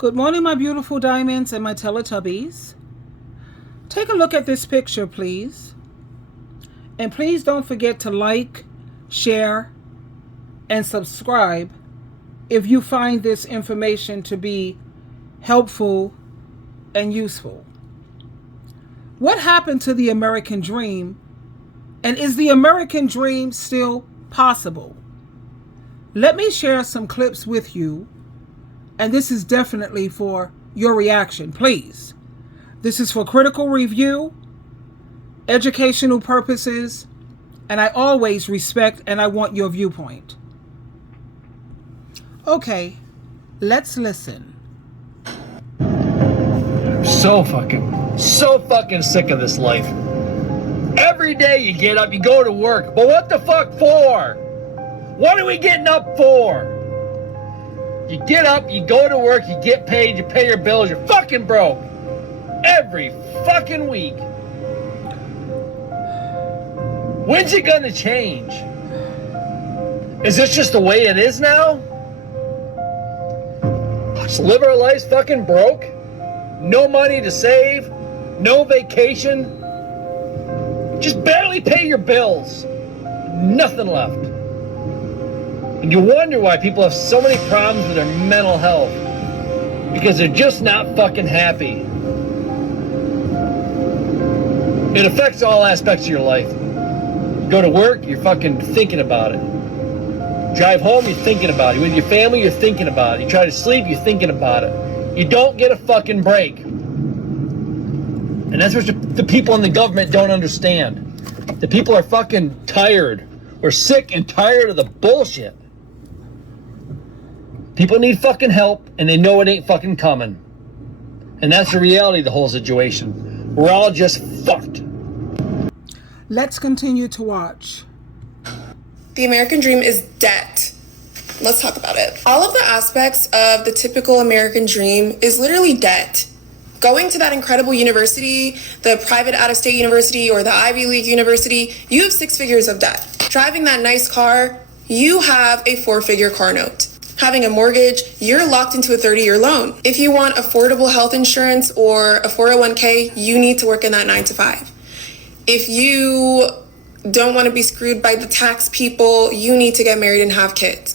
Good morning, my beautiful diamonds and my Teletubbies. Take a look at this picture, please. And please don't forget to like, share, and subscribe if you find this information to be helpful and useful. What happened to the American dream? And is the American dream still possible? Let me share some clips with you. And this is definitely for your reaction, please. This is for critical review, educational purposes, and I always respect and I want your viewpoint. Okay, let's listen. So fucking sick of this life. Every day you get up, you go to work, but what the fuck for? What are we getting up for? You get up, you go to work, you get paid, you pay your bills, you're fucking broke. Every fucking week. When's it gonna change? Is this just the way it is now? Just live our lives fucking broke? No money to save? No vacation? Just barely pay your bills. Nothing left. And you wonder why people have so many problems with their mental health. Because they're just not fucking happy. It affects all aspects of your life. You go to work, you're fucking thinking about it. Drive home, you're thinking about it. With your family, you're thinking about it. You try to sleep, you're thinking about it. You don't get a fucking break. And that's what the people in the government don't understand. The people are fucking tired. We're sick and tired of the bullshit. People need fucking help, and they know it ain't fucking coming. And that's the reality of the whole situation. We're all just fucked. Let's continue to watch. The American dream is debt. Let's talk about it. All of the aspects of the typical American dream is literally debt. Going to that incredible university, the private out-of-state university or the Ivy League university, you have 6 figures of debt. Driving that nice car, you have a 4-figure car note. Having a mortgage, you're locked into a 30-year loan. If you want affordable health insurance or a 401k, you need to work in that 9 to 5. If you don't want to be screwed by the tax people, you need to get married and have kids.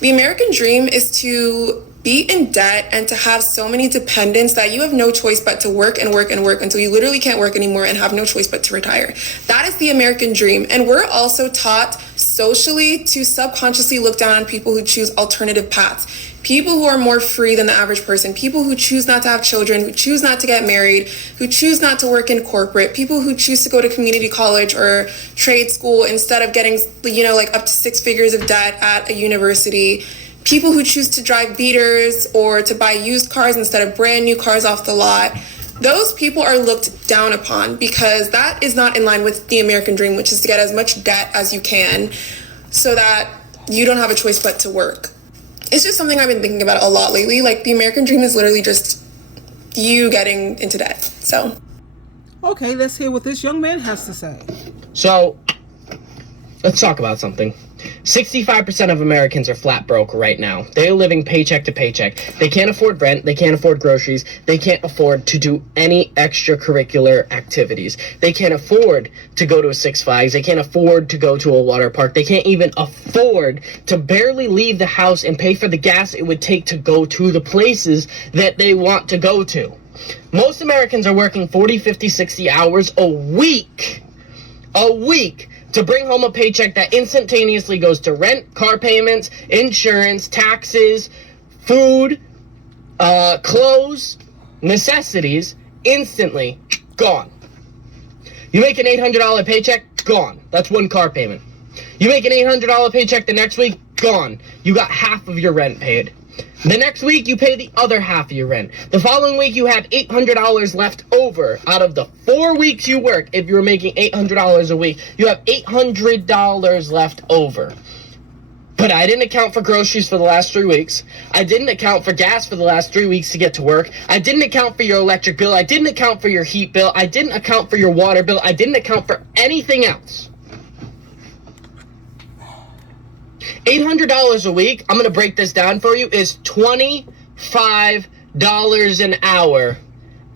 The American dream is to be in debt and to have so many dependents that you have no choice but to work and work and work until you literally can't work anymore and have no choice but to retire. That is the American dream. And we're also taught socially to subconsciously look down on people who choose alternative paths. People who are more free than the average person, people who choose not to have children, who choose not to get married, who choose not to work in corporate, people who choose to go to community college or trade school instead of getting, like up to 6 figures of debt at a university. People who choose to drive beaters or to buy used cars instead of brand new cars off the lot. Those people are looked down upon because that is not in line with the American dream, which is to get as much debt as you can so that you don't have a choice but to work. It's just something I've been thinking about a lot lately. Like, the American dream is literally just you getting into debt. So. Okay, let's hear what this young man has to say. So, let's talk about something. 65% of Americans are flat broke right now. They are living paycheck to paycheck. They can't afford rent. They can't afford groceries. They can't afford to do any extracurricular activities. They can't afford to go to a Six Flags. They can't afford to go to a water park. They can't even afford to barely leave the house and pay for the gas it would take to go to the places that they want to go to. Most Americans are working 40, 50, 60 hours a week to bring home a paycheck that instantaneously goes to rent, car payments, insurance, taxes, food, clothes, necessities, instantly gone. You make an $800 paycheck, gone. That's one car payment. You make an $800 paycheck the next week, gone. You got half of your rent paid. The next week, you pay the other half of your rent. The following week, you have $800 left over. Out of the 4 weeks you work, if you're making $800 a week, you have $800 left over. But I didn't account for groceries for the last 3 weeks. I didn't account for gas for the last 3 weeks to get to work. I didn't account for your electric bill. I didn't account for your heat bill. I didn't account for your water bill. I didn't account for anything else. $800 a week, I'm going to break this down for you, is $25 an hour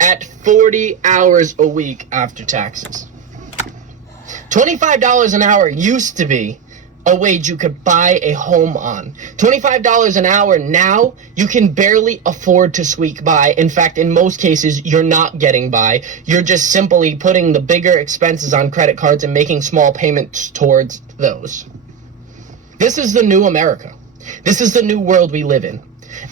at 40 hours a week after taxes. $25 an hour used to be a wage you could buy a home on. $25 an hour now, you can barely afford to squeak by. In fact, in most cases, you're not getting by. You're just simply putting the bigger expenses on credit cards and making small payments towards those. This is the new America. This is the new world we live in.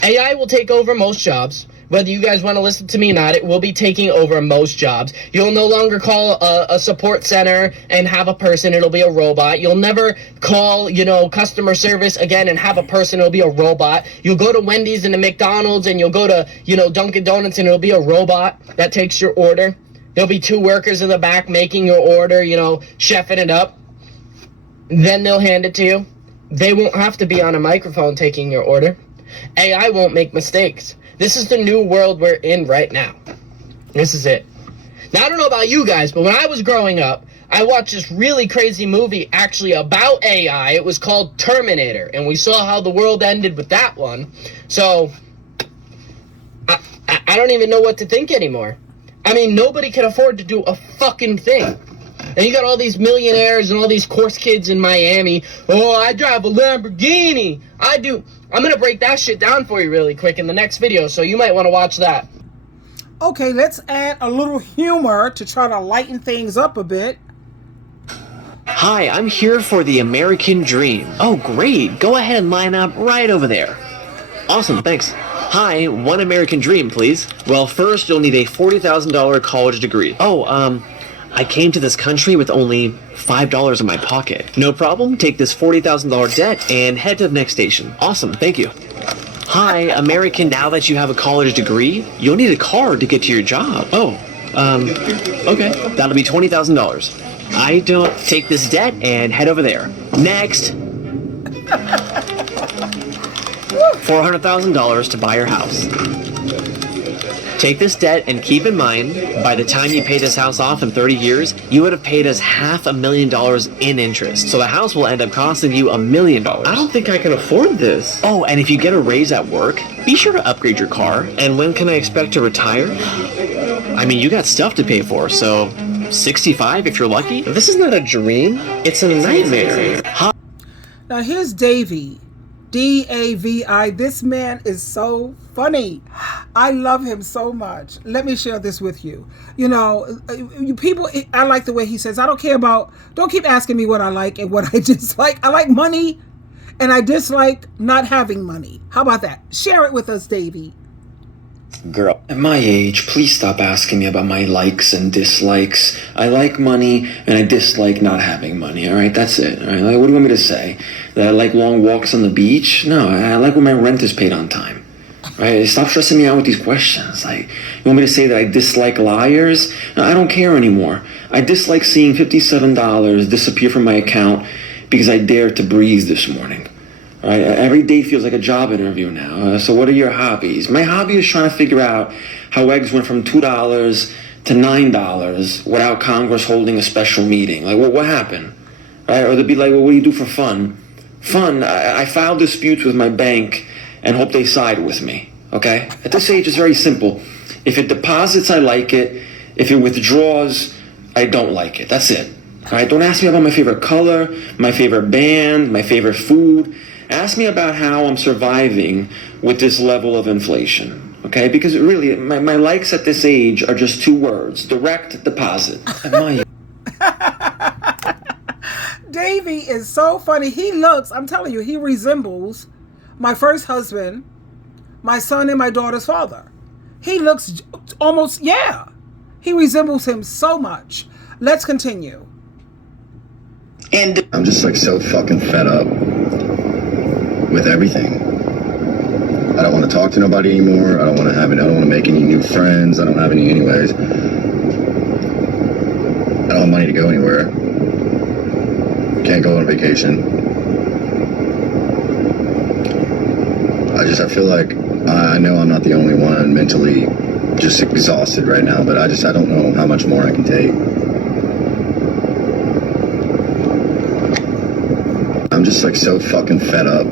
AI will take over most jobs. Whether you guys want to listen to me or not, it will be taking over most jobs. You'll no longer call a support center and have a person. It'll be a robot. You'll never call, customer service again and have a person. It'll be a robot. You'll go to Wendy's and the McDonald's and you'll go to, Dunkin' Donuts and it'll be a robot that takes your order. There'll be 2 workers in the back making your order, chefing it up. Then they'll hand it to you. They won't have to be on a microphone taking your order. AI won't make mistakes. This is the new world we're in right now. This is it. Now, I don't know about you guys, but when I was growing up, I watched this really crazy movie actually about AI. It was called Terminator, and we saw how the world ended with that one. So, I don't even know what to think anymore. I mean, nobody can afford to do a fucking thing. And you got all these millionaires and all these course kids in Miami. Oh, I drive a Lamborghini. I'm going to break that shit down for you really quick in the next video, so you might want to watch that. Okay, let's add a little humor to try to lighten things up a bit. Hi, I'm here for the American Dream. Oh, great. Go ahead and line up right over there. Awesome, thanks. Hi, one American Dream, please. Well, first you'll need a $40,000 college degree. Oh, I came to this country with only $5 in my pocket. No problem, take this $40,000 debt and head to the next station. Awesome, thank you. Hi, American, now that you have a college degree, you'll need a car to get to your job. Oh, okay, that'll be $20,000. I don't take this debt and head over there. Next. $400,000 to buy your house. Take this debt and keep in mind, by the time you pay this house off in 30 years, you would have paid us $500,000 in interest. So the house will end up costing you $1 million. I don't think I can afford this. Oh, and if you get a raise at work, be sure to upgrade your car. And when can I expect to retire? I mean, you got stuff to pay for, so 65 if you're lucky. This is not a dream, it's a nightmare. Now here's Davey. D-A-V-I. This man is so funny. I love him so much. Let me share this with you. You people, I like the way he says, don't keep asking me what I like and what I dislike. I like money and I dislike not having money. How about that? Share it with us, Davey. Girl, at my age, please stop asking me about my likes and dislikes. I like money and I dislike not having money, alright? That's it, alright? Like, what do you want me to say? That I like long walks on the beach? No, I like when my rent is paid on time. Right? Stop stressing me out with these questions. Like, you want me to say that I dislike liars? No, I don't care anymore. I dislike seeing $57 disappear from my account because I dared to breathe this morning. Right? Every day feels like a job interview now. So what are your hobbies? My hobby is trying to figure out how eggs went from $2 to $9 without Congress holding a special meeting. Like, what happened? Right? Or they'd be like, well, what do you do for fun? I file disputes with my bank and hope they side with me. Okay? At this age, it's very simple. If it deposits, I like it. If it withdraws, I don't like it. That's it. All right? Don't ask me about my favorite color, my favorite band, my favorite food. Ask me about how I'm surviving with this level of inflation, okay? Because really, my likes at this age are just 2 words: direct deposit. Davey is so funny. I'm telling you, he resembles my first husband, my son and my daughter's father. He looks almost, he resembles him so much. Let's continue. And I'm just so fucking fed up with everything. I don't want to talk to nobody anymore. I don't want to make any new friends. I don't have any anyways. I don't have money to go anywhere. Can't go on vacation. I feel like I know I'm not the only one mentally just exhausted right now, but I don't know how much more I can take. I'm just so fucking fed up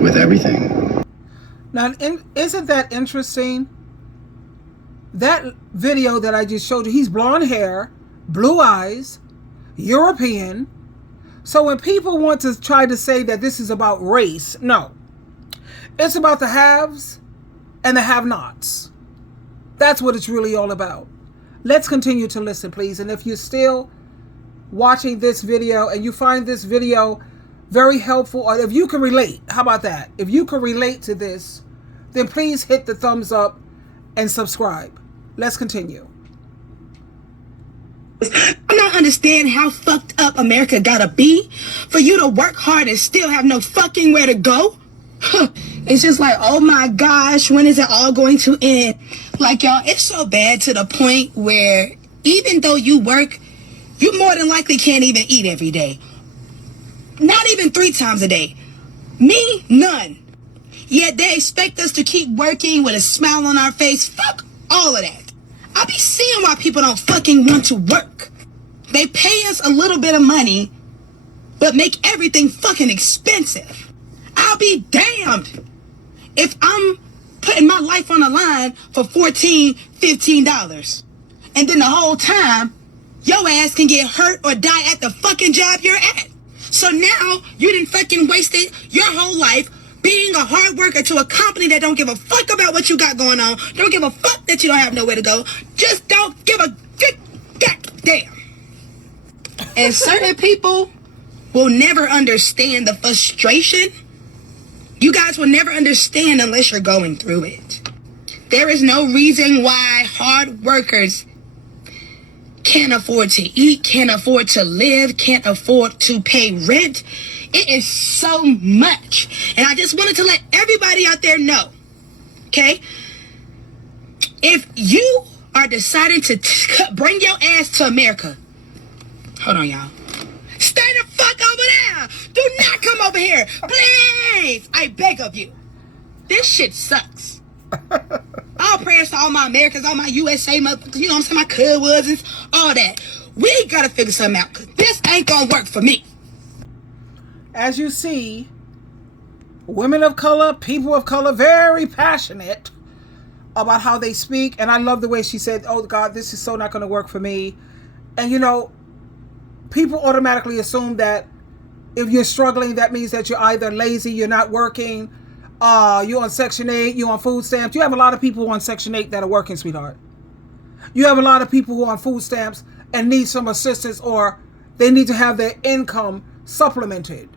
with everything. Now, isn't that interesting? That video that I just showed you, he's blonde hair, blue eyes, European. So when people want to try to say that this is about race, no. It's about the haves and the have-nots. That's what it's really all about. Let's continue to listen, please. And if you're still watching this video and you find this video very helpful, or if you can relate, how about that? If you can relate to this, then please hit the thumbs up and subscribe. Let's continue. I don't understand how fucked up America gotta be for you to work hard and still have no fucking where to go. It's just like, oh my gosh, when is it all going to end? Like, y'all, it's so bad to the point where even though you work, you more than likely can't even eat every day. Not even 3 times a day. Me, none. Yet they expect us to keep working with a smile on our face. Fuck all of that. I be seeing why people don't fucking want to work. They pay us a little bit of money, but make everything fucking expensive. I'll be damned if I'm putting my life on the line for $14, $15. And then the whole time, your ass can get hurt or die at the fucking job you're at. So now you done fucking wasted your whole life being a hard worker to a company that don't give a fuck about what you got going on, don't give a fuck that you don't have nowhere to go, just don't give a good goddamn. And certain people will never understand the frustration. You guys will never understand unless you're going through it. There is no reason why hard workers can't afford to eat, can't afford to live, can't afford to pay rent. It is so much. And I just wanted to let everybody out there know, okay? If you are deciding to bring your ass to America, hold on, y'all. Stay the fuck over there. Do not come over here. Please. I beg of you. This shit sucks. All prayers to all my Americans, all my USA motherfuckers, you know what I'm saying, my cousins, all that. We gotta figure something out, because this ain't gonna work for me. As you see, women of color, people of color, very passionate about how they speak. And I love the way she said, oh God, this is so not going to work for me. And you know, people automatically assume that if you're struggling, that means that you're either lazy, you're not working, you're on Section 8, you're on food stamps. You have a lot of people on Section 8 that are working, sweetheart. You have a lot of people who are on food stamps and need some assistance, or they need to have their income supplemented.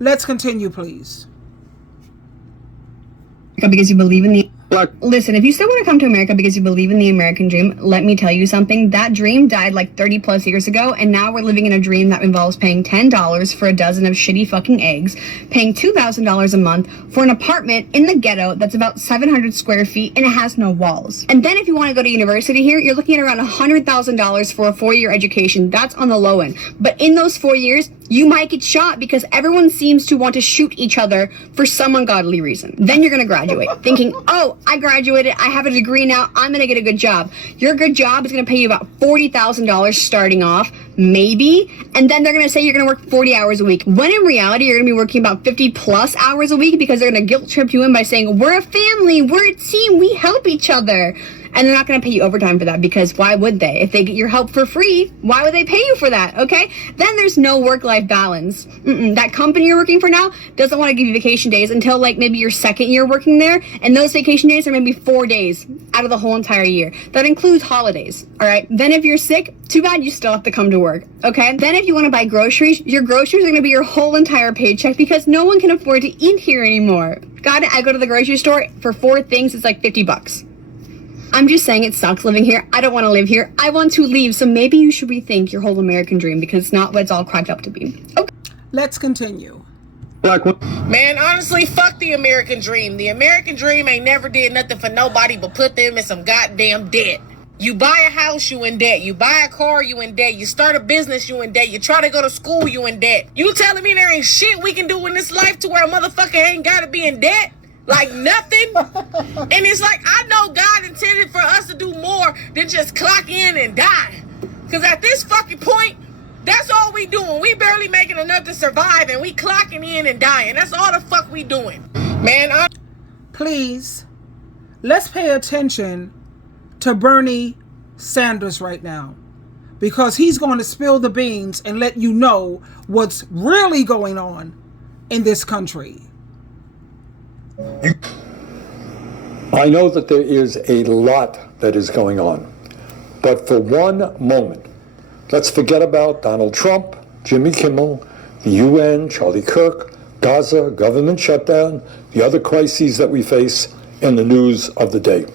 Let's continue, please. Because you believe in the... Listen, if you still want to come to America because you believe in the American dream, let me tell you something. That dream died like 30 plus years ago, and now we're living in a dream that involves paying $10 for a dozen of shitty fucking eggs, paying $2,000 a month for an apartment in the ghetto that's about 700 square feet and it has no walls. And then if you want to go to university here, you're looking at around $100,000 for a 4-year education. That's on the low end. But in those 4 years, you might get shot because everyone seems to want to shoot each other for some ungodly reason. Then you're going to graduate thinking, oh, I graduated, I have a degree now, I'm going to get a good job. Your good job is going to pay you about $40,000 starting off, maybe, and then they're going to say you're going to work 40 hours a week. When in reality, you're going to be working about 50 plus hours a week because they're going to guilt trip you in by saying, we're a family, we're a team, we help each other. And they're not going to pay you overtime for that, because why would they? If they get your help for free, why would they pay you for that, okay? Then there's no work-life balance. That company you're working for now doesn't want to give you vacation days until like maybe your second year working there, and those vacation days are maybe 4 days out of the whole entire year. That includes holidays, all right? Then if you're sick, too bad, you still have to come to work, okay? Then if you want to buy groceries, your groceries are going to be your whole entire paycheck because no one can afford to eat here anymore. Got it? I go to the grocery store, for 4 things, it's like 50 bucks. I'm just saying it sucks living here. I don't want to live here. I want to leave. So maybe you should rethink your whole American dream, because it's not what it's all cracked up to be. Okay. Let's continue. Man, honestly, fuck the American dream. The American dream ain't never did nothing for nobody but put them in some goddamn debt. You buy a house, you in debt. You buy a car, you in debt. You start a business, you in debt. You try to go to school, you in debt. You telling me there ain't shit we can do in this life to where a motherfucker ain't gotta be in debt? Like nothing? And it's like, I know God intended for us to do more than just clock in and die. Because at this fucking point, that's all we doing. We barely making enough to survive, and we clocking in and dying. That's all the fuck we doing. Man, please, let's pay attention to Bernie Sanders right now, because he's going to spill the beans and let you know what's really going on in this country. I know that there is a lot that is going on, but for one moment, let's forget about Donald Trump, Jimmy Kimmel, the UN, Charlie Kirk, Gaza, government shutdown, the other crises that we face, and the news of the day.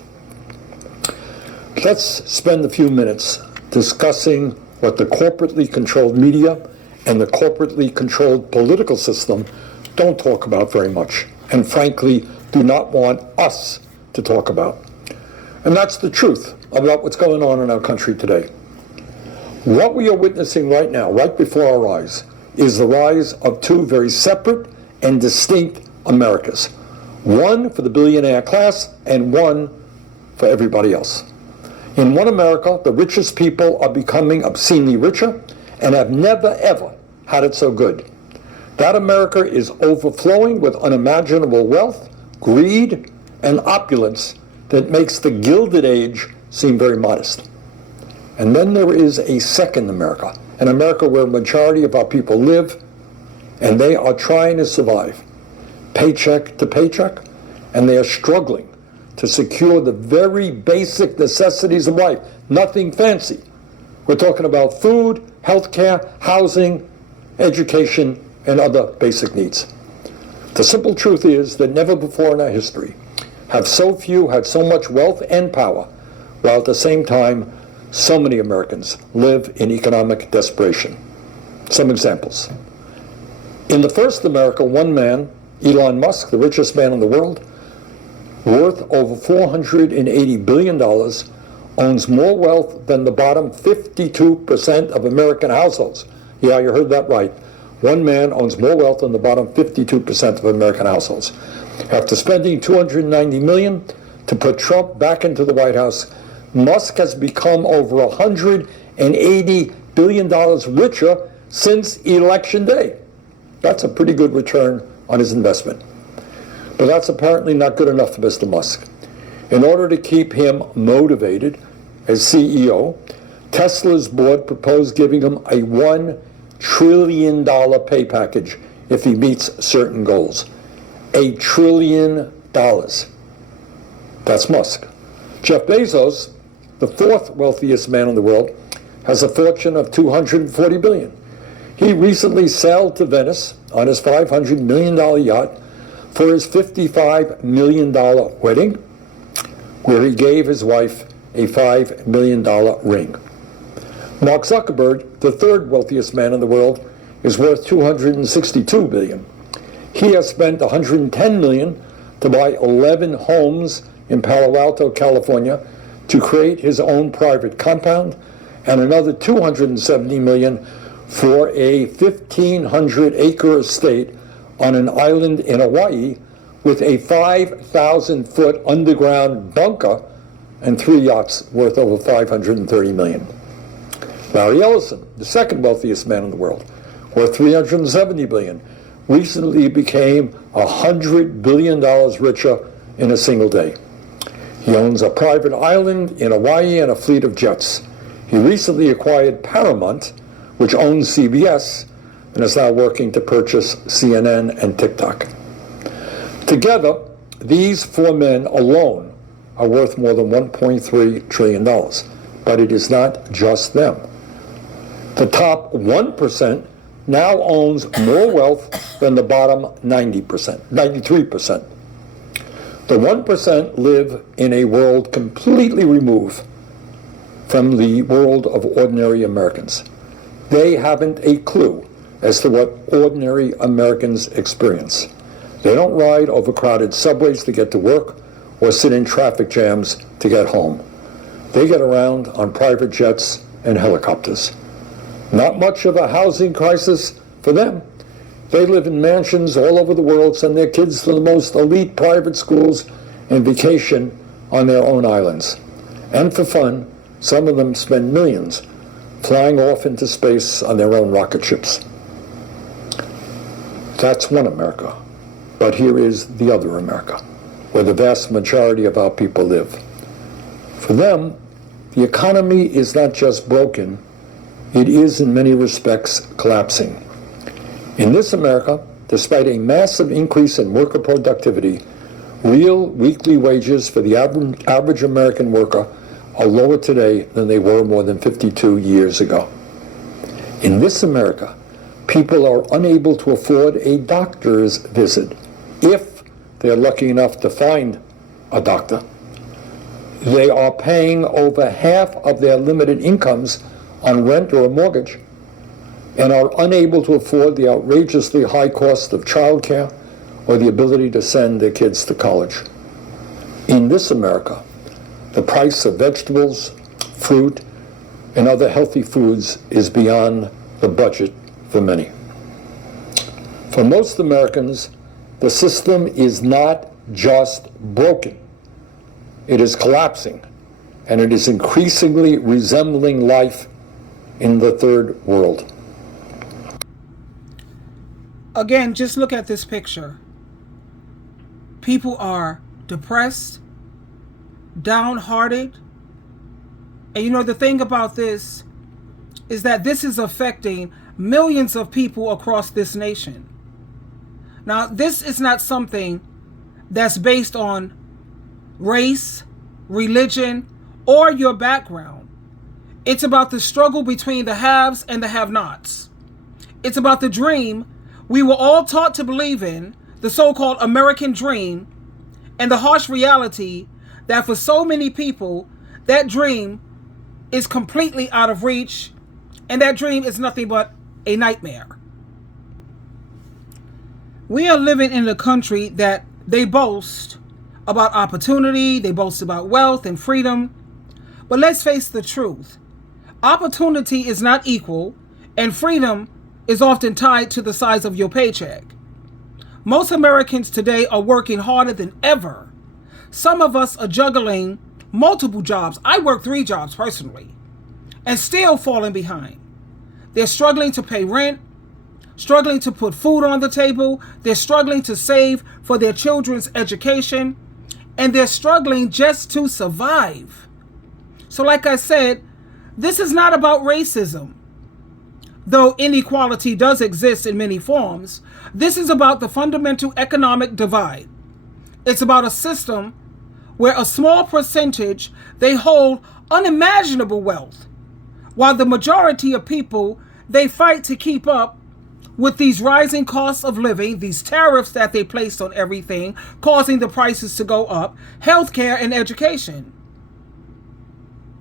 Let's spend a few minutes discussing what the corporately controlled media and the corporately controlled political system don't talk about very much, and frankly, do not want us to talk about. And that's the truth about what's going on in our country today. What we are witnessing right now, right before our eyes, is the rise of two very separate and distinct Americas. One for the billionaire class and one for everybody else. In one America, the richest people are becoming obscenely richer and have never, ever had it so good. That America is overflowing with unimaginable wealth, greed, and opulence that makes the Gilded Age seem very modest. And then there is a second America, an America where a majority of our people live, and they are trying to survive, paycheck to paycheck, and they are struggling to secure the very basic necessities of life, nothing fancy. We're talking about food, healthcare, housing, education, and other basic needs. The simple truth is that never before in our history have so few had so much wealth and power, while at the same time, so many Americans live in economic desperation. Some examples. In the first America, one man, Elon Musk, the richest man in the world, worth over $480 billion, owns more wealth than the bottom 52% of American households. Yeah, you heard that right. One man owns more wealth than the bottom 52% of American households. After spending $290 million to put Trump back into the White House, Musk has become over $180 billion richer since Election Day. That's a pretty good return on his investment. But that's apparently not good enough for Mr. Musk. In order to keep him motivated as CEO, Tesla's board proposed giving him a $1 trillion pay package if he meets certain goals. $1 trillion. That's Musk. Jeff Bezos, the fourth wealthiest man in the world, has a fortune of $240 billion. He recently sailed to Venice on his $500 million yacht for his $55 million wedding, where he gave his wife a $5 million ring. Mark Zuckerberg, the third wealthiest man in the world, is worth $262 billion. He has spent $110 million to buy 11 homes in Palo Alto, California, to create his own private compound, and another $270 million for a 1,500-acre estate on an island in Hawaii with a 5,000-foot underground bunker and 3 yachts worth over $530 million. Larry Ellison, the second wealthiest man in the world, worth $370 billion, recently became $100 billion richer in a single day. He owns a private island in Hawaii and a fleet of jets. He recently acquired Paramount, which owns CBS, and is now working to purchase CNN and TikTok. Together, these four men alone are worth more than $1.3 trillion. But it is not just them. The top 1% now owns more wealth than the bottom 93%. The 1% live in a world completely removed from the world of ordinary Americans. They haven't a clue as to what ordinary Americans experience. They don't ride overcrowded subways to get to work or sit in traffic jams to get home. They get around on private jets and helicopters. Not much of a housing crisis for them. They live in mansions all over the world, send their kids to the most elite private schools, and vacation on their own islands. And for fun, some of them spend millions flying off into space on their own rocket ships. That's one America. But here is the other America. where the vast majority of our people live. For them, the economy is not just broken, it is in many respects collapsing. In this America, despite a massive increase in worker productivity, real weekly wages for the average American worker are lower today than they were more than 52 years ago. In this America, people are unable to afford a doctor's visit if they're lucky enough to find a doctor. They are paying over half of their limited incomes on rent or a mortgage and are unable to afford the outrageously high cost of childcare or the ability to send their kids to college. In this America, the price of vegetables, fruit, and other healthy foods is beyond the budget for many. For most Americans, the system is not just broken. It is collapsing, and it is increasingly resembling life in the third world. Again, just look at this picture. People are depressed, downhearted. And you know, the thing about this is that this is affecting millions of people across this nation. Now, this is not something that's based on race, religion, or your background. It's about the struggle between the haves and the have-nots. It's about the dream we were all taught to believe in, the so-called American dream, and the harsh reality that for so many people, that dream is completely out of reach, and that dream is nothing but a nightmare. We are living in a country that they boast about opportunity, they boast about wealth and freedom, but let's face the truth. Opportunity is not equal, and freedom is often tied to the size of your paycheck. Most Americans today are working harder than ever. Some of us are juggling multiple jobs. I work 3 jobs personally, and still falling behind. They're struggling to pay rent, struggling to put food on the table, they're struggling to save for their children's education, and they're struggling just to survive. So like I said, this is not about racism. Though inequality does exist in many forms, this is about the fundamental economic divide. It's about a system where a small percentage, they hold unimaginable wealth, while the majority of people, they fight to keep up with these rising costs of living, these tariffs that they placed on everything, causing the prices to go up, healthcare and education.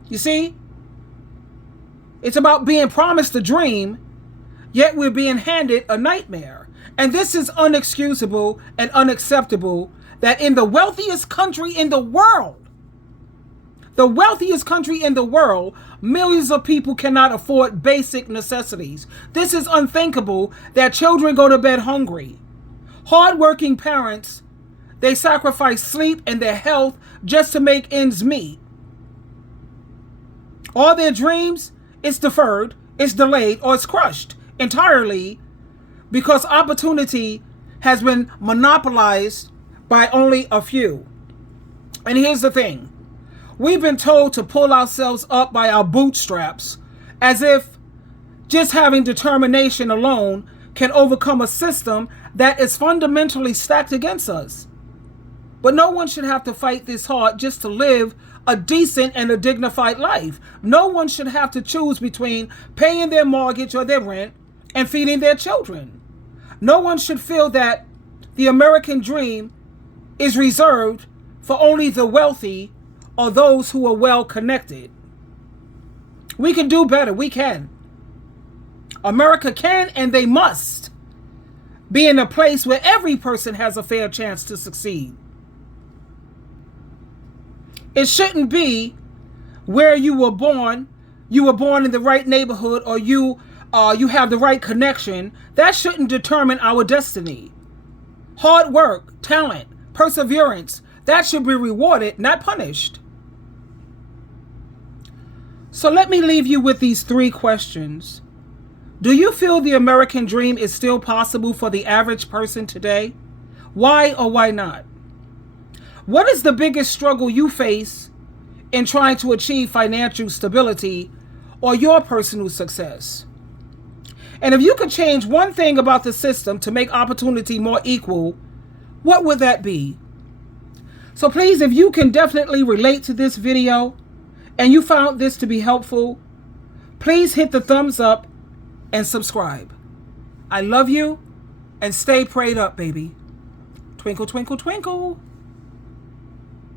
You see? It's about being promised a dream, yet we're being handed a nightmare. And this is unexcusable and unacceptable that in the wealthiest country in the world, millions of people cannot afford basic necessities. This is unthinkable that children go to bed hungry. Hardworking parents, they sacrifice sleep and their health just to make ends meet. All their dreams, it's deferred, it's delayed, or it's crushed entirely because opportunity has been monopolized by only a few. And here's the thing. We've been told to pull ourselves up by our bootstraps as if just having determination alone can overcome a system that is fundamentally stacked against us. But no one should have to fight this hard just to live a decent and a dignified life. No one should have to choose between paying their mortgage or their rent and feeding their children. No one should feel that the American dream is reserved for only the wealthy or those who are well connected. We can do better. We can. America can and they must be in a place where every person has a fair chance to succeed. It shouldn't be where you were born in the right neighborhood, or you have the right connection. That shouldn't determine our destiny. Hard work, talent, perseverance, that should be rewarded, not punished. So let me leave you with these 3 questions. Do you feel the American dream is still possible for the average person today? Why or why not? What is the biggest struggle you face in trying to achieve financial stability or your personal success? And if you could change one thing about the system to make opportunity more equal, what would that be? So please, if you can definitely relate to this video and you found this to be helpful, please hit the thumbs up and subscribe. I love you, and stay prayed up, baby. Twinkle, twinkle, twinkle.